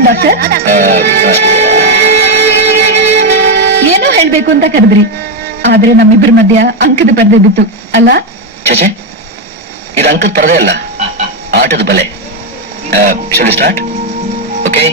ಏನ್ ಡಾಕ್ಟರ್ ಏನೋ ಹೇಳ್ಬೇಕು ಅಂತ ಕರೆದ್ರಿ, ಆದ್ರೆ ನಮ್ಮಿಬ್ಬರ ಮಧ್ಯ ಅಂಕದ ಪರದೆ ಬಿತ್ತು ಅಲ್ಲ? ಚಚೆ, ಇದು ಅಂಕದ ಪರದೆ ಅಲ್ಲ, ಆಟದ ಬಲೆ. Shall start? ಓಕೆ.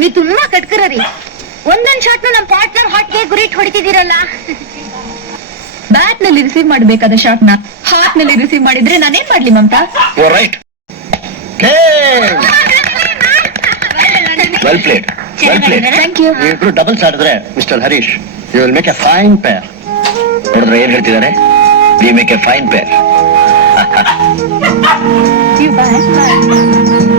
ನೀವು ತುಂಬಾ ಕಟ್ಕರ ರೀ. ಒಂದೊಂದ್ ಶಾಟ್ ನಮ್ ಪಾರ್ಟ್ನರ್ ಹಾಟ್ಗೆ ಗುರಿ ಹೊಡಿತಿದ್ದೀರಲ್ಲ. ಬ್ಯಾಟ್ ನಲ್ಲಿ ರಿಸೀವ್ ಮಾಡಬೇಕಾದ ಶಾಟ್ ನ ಹಾರ್ಟ್ ನಲ್ಲಿ ರಿಸೀವ್ ಮಾಡಿದ್ರೆ ನಾನೇನ್ ಮಾಡ್ಲಿ Mamata? Right. Well played, well played. Thank you. ಇಬ್ರು ಡಬಲ್ಸ್ ಆಡಿದ್ರೆ mister Harish, you will make a fine pair. ನೋಡಿದ್ರೆ ಏನ್ ಹೇಳ್ತಿದ್ದಾರೆ? We make a fine pair. You bye.